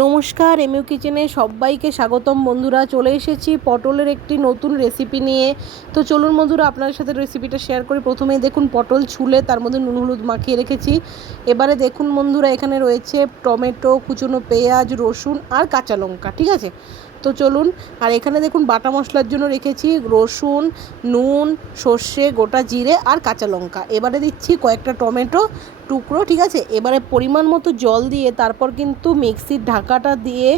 নমস্কার, এমইউ কিচেনে সবাইকে স্বাগতম। বন্ধুরা, চলে এসেছি পটলের একটি নতুন রেসিপি নিয়ে। তো চলুন বন্ধুরা, আপনাদের সাথে রেসিপিটা শেয়ার করি। প্রথমেই দেখুন পটল ছুলে তার মধ্যে নুন হলুদ মাখিয়ে রেখেছি। এবারে দেখুন বন্ধুরা, এখানে রয়েছে টমেটো, কুচনো পেঁয়াজ, রসুন আর কাঁচা লঙ্কা, ঠিক আছে। তো চলুন, আর এখানে দেখুন বাটা মশলার জন্য রেখেছি রসুন, নুন, সর্ষে, গোটা জিরে আর কাঁচা লঙ্কা। এবারে দিচ্ছি কয়েকটা টমেটো টুকরো, ঠিক আছে। এবারে পরিমাণ মতো জল দিয়ে তারপর কিন্তু মিক্সির ঢাকাটা দিয়ে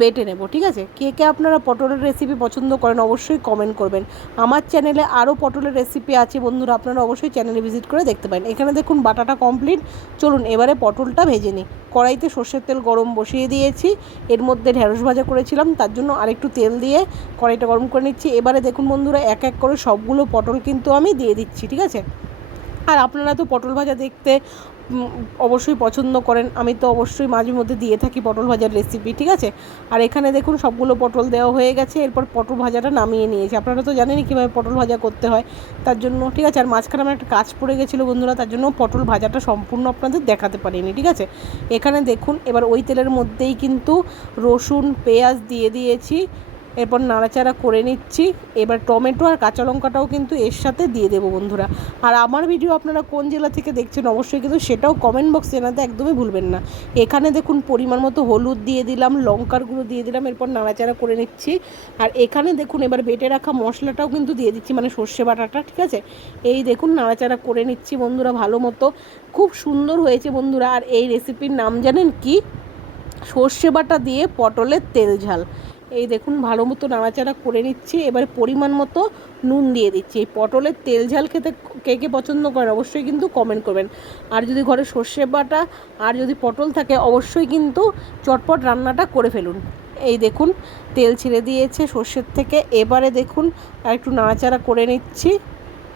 বেটে নেব, ঠিক আছে। কে কে আপনারা পটলের রেসিপি পছন্দ করেন অবশ্যই কমেন্ট করবেন। আমার চ্যানেলে আরও পটলের রেসিপি আছে বন্ধুরা, আপনারা অবশ্যই চ্যানেলে ভিজিট করে দেখতে পারেন। এখানে দেখুন বাটাটা কমপ্লিট। চলুন এবারে পটলটা ভেজে নিই। কড়াইতে সর্ষের তেল গরম বসিয়ে দিয়েছি। এর মধ্যে ঢেঁড়স ভাজা করেছিলাম, তার জন্য আরেকটু তেল দিয়ে কড়াইটা গরম করে নিচ্ছি। এবারে দেখুন বন্ধুরা, এক এক করে সবগুলো পটল কিন্তু আমি দিয়ে দিচ্ছি, ঠিক আছে। আর আপনারা তো পটল ভাজা দেখতে অবশ্যই পছন্দ করেন, আমি তো অবশ্যই মাঝে মধ্যে দিয়ে থাকি পটল ভাজার রেসিপি, ঠিক আছে। আর এখানে দেখুন সবগুলো পটল দেওয়া হয়ে গেছে। এরপর পটল ভাজাটা নামিয়ে নিয়েছি। আপনারা তো জানেনই কীভাবে পটল ভাজা করতে হয়, তার জন্য, ঠিক আছে। আর মাঝখানে আমার একটা কাজ পড়ে গেছিলো বন্ধুরা, তার জন্য পটল ভাজাটা সম্পূর্ণ আপনাদের দেখাতে পারিনি, ঠিক আছে। এখানে দেখুন এবার ওই তেলের মধ্যেই কিন্তু রসুন পেঁয়াজ দিয়ে দিয়েছি। এরপর নাড়াচাড়া করে নিচ্ছি। এবার টমেটো আর কাঁচা লঙ্কাটাও কিন্তু এর সাথে দিয়ে দেবো বন্ধুরা। আর আমার ভিডিও আপনারা কোন জেলা থেকে দেখছেন অবশ্যই কিন্তু সেটাও কমেন্ট বক্সে জানাতে একদমই ভুলবেন না। এখানে দেখুন পরিমাণ মতো হলুদ দিয়ে দিলাম, লঙ্কার গুঁড়ো দিয়ে দিলাম। এরপর নাড়াচাড়া করে নিচ্ছি। আর এখানে দেখুন এবার বেটে রাখা মশলাটাও কিন্তু দিয়ে দিচ্ছি, মানে সর্ষে বাটাটা, ঠিক আছে। এই দেখুন নাড়াচাড়া করে নিচ্ছি বন্ধুরা ভালো মতো। খুব সুন্দর হয়েছে বন্ধুরা। আর এই রেসিপির নাম জানেন কি? সর্ষে বাটা দিয়ে পটলের তেল ঝাল। এই দেখুন ভালো মতো নাড়াচাড়া করে নিচ্ছি। এবারে পরিমাণ মতো নুন দিয়ে দিচ্ছি। এই পটলের তেল ঝাল খেতে কে কে পছন্দ করেন অবশ্যই কিন্তু কমেন্ট করবেন। আর যদি ঘরে সর্ষে বাটা আর যদি পটল থাকে অবশ্যই কিন্তু চটপট রান্নাটা করে ফেলুন। এই দেখুন তেল ছেড়ে দিয়েছে সর্ষের থেকে। এবারে দেখুন আর একটু নাড়াচাড়া করে নিচ্ছি।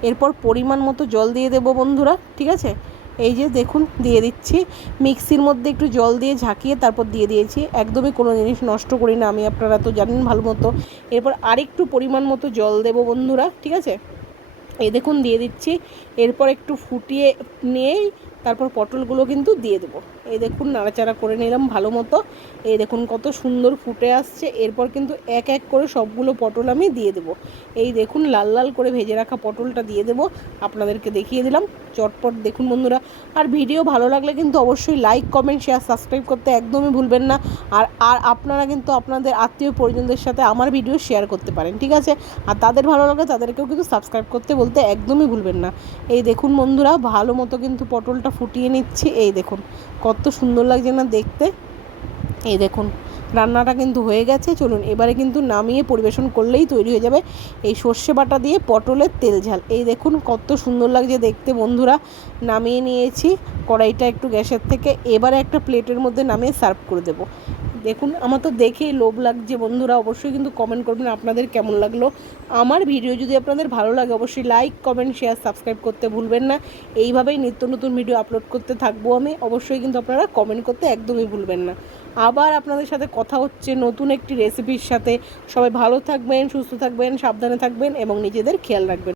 এরপর পরিমাণ মতো জল দিয়ে দেবো বন্ধুরা, ঠিক আছে। এই যে দেখুন দিয়ে দিচ্ছি। মিক্সির মধ্যে একটু জল দিয়ে ঝাঁকিয়ে তারপর দিয়ে দিয়েছি। একদমই কোনো জিনিস নষ্ট করি না আমি, আপনারা তো জানেন ভালো মতো। এরপর আরেকটু পরিমাণ মতো জল দেবো বন্ধুরা, ঠিক আছে। এই দেখুন দিয়ে দিচ্ছি। এরপর একটু ফুটিয়ে নিয়েই তারপর পটলগুলো কিন্তু দিয়ে দেবো। এই দেখুন নাড়াচাড়া করে নিলাম ভালো মতো। এই দেখুন কত সুন্দর ফুটে আসছে। এরপর কিন্তু এক এক করে সবগুলো পটল আমি দিয়ে দেবো। এই দেখুন লাল লাল করে ভেজে রাখা পটলটা দিয়ে দেবো। আপনাদেরকে দেখিয়ে দিলাম চটপট। দেখুন বন্ধুরা, আর ভিডিও ভালো লাগলে কিন্তু অবশ্যই লাইক কমেন্ট শেয়ার সাবস্ক্রাইব করতে একদমই ভুলবেন না। আর আর আপনারা কিন্তু আপনাদের আত্মীয় পরিজনদের সাথে আমার ভিডিও শেয়ার করতে পারেন, ঠিক আছে। আর তাদের ভালো লাগে তাদেরকেও কিন্তু সাবস্ক্রাইব করতে বলতে একদমই ভুলবেন না। এই দেখুন বন্ধুরা ভালো মতো কিন্তু পটলটা ফুটিয়ে নিচ্ছি। এই দেখুন কত সুন্দর লাগছে না দেখতে। এই দেখুন রান্নাটা কিন্তু হয়ে গেছে। চলুন এবারে কিন্তু নামিয়ে পরিবেশন করলেই তৈরি হয়ে যাবে এই সর্ষে বাটা দিয়ে পটলের তেল ঝাল। এই দেখুন কত সুন্দর লাগছে দেখতে বন্ধুরা। নামিয়ে নিয়েছি কড়াইটা একটু গ্যাসের থেকে। এবারে একটা প্লেটের মধ্যে নামিয়ে সার্ভ করে দেবো। দেখুন আমার তো দেখেই লোভ লাগছে বন্ধুরা। অবশ্যই কিন্তু কমেন্ট করবেন আপনাদের কেমন লাগলো। আমার ভিডিও যদি আপনাদের ভালো লাগে অবশ্যই লাইক কমেন্ট শেয়ার সাবস্ক্রাইব করতে ভুলবেন না। এইভাবেই নিত্য নতুন ভিডিও আপলোড করতে থাকবো আমি। অবশ্যই কিন্তু আপনারা কমেন্ট করতে একদমই ভুলবেন না। আবার আপনাদের সাথে কথা হচ্ছে নতুন একটি রেসিপির সাথে। সবাই ভালো থাকবেন, সুস্থ থাকবেন, সাবধানে থাকবেন এবং নিজেদের খেয়াল রাখবেন।